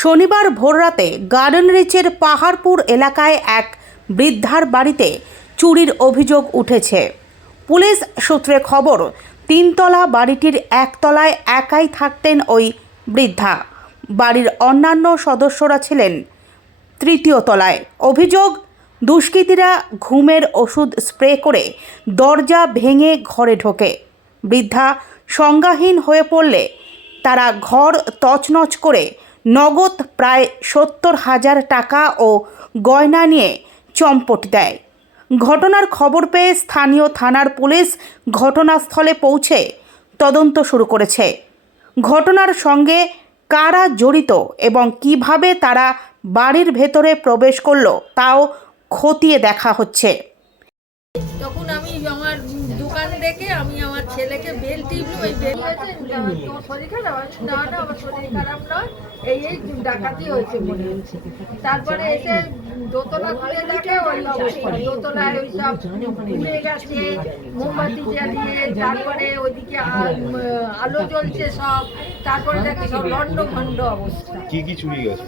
শনিবার ভোররাতে গার্ডেন রিচের পাহাড়পুর এলাকায় এক বৃদ্ধার বাড়িতে চুরির অভিযোগ উঠেছে। পুলিশ সূত্রে খবর, তিনতলা বাড়িটির একতলায় একাই থাকতেন ওই বৃদ্ধা। বাড়ির অন্যান্য সদস্যরা ছিলেন তৃতীয় তলায়। অভিযোগ, দুষ্কৃতীরা ঘুমের ওষুধ স্প্রে করে দরজা ভেঙে ঘরে ঢোকে। বৃদ্ধা সংজ্ঞাহীন হয়ে পড়লে তারা ঘর তছনছ করে নগদ প্রায় সত্তর হাজার টাকা ও গয়না নিয়ে চম্পট দেয়। ঘটনার খবর পেয়ে স্থানীয় থানার পুলিশ ঘটনাস্থলে পৌঁছে তদন্ত শুরু করেছে। ঘটনার সঙ্গে কারা জড়িত এবং কীভাবে তারা বাড়ির ভেতরে প্রবেশ করল তাও খতিয়ে দেখা হচ্ছে। আমার দোকান দেখে আমি আমার ছেলেকে বেল টিপলো ওই বেল হয়েছে তোমার শরীর খারাপ? না আমার শরীর খারাপ নয়, এই এই ডাকাতি হয়েছে মনে হচ্ছে। তারপরে এসে দোতলা খুলে দেখে ওই। দোতলায় ওই সব উড়ে গেছে, মোমবাতি জ্বালিয়ে, তারপরে ওইদিকে আলো জ্বলছে সব, তারপরে দেখে সব লন্ড ভন্ড অবস্থা। কি কি চুরি গেছে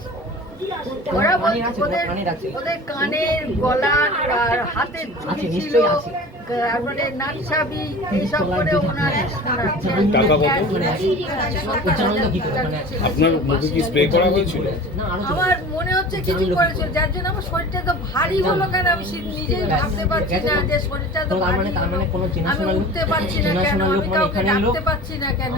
ওরা বলছে ওদের ওদের কানের গলার আর হাতের চুড়ি ছিল তারপরে নাকছাবি এইসব করে ওনার আপনার মুখে কি স্প্রে করা হয়েছিল? আমার মনে হচ্ছে কিছু করেছিল যার জন্য আমার শরীরটা তো ভারী হলো কেন? আমি নিজেই ভাবতে পারছি না যে শরীরটা তো তো ভারী মানে-। মানে আমি উঠতে পারছি না কেন? আমি মানে কাউকে ডাকতে পারছি না কেন?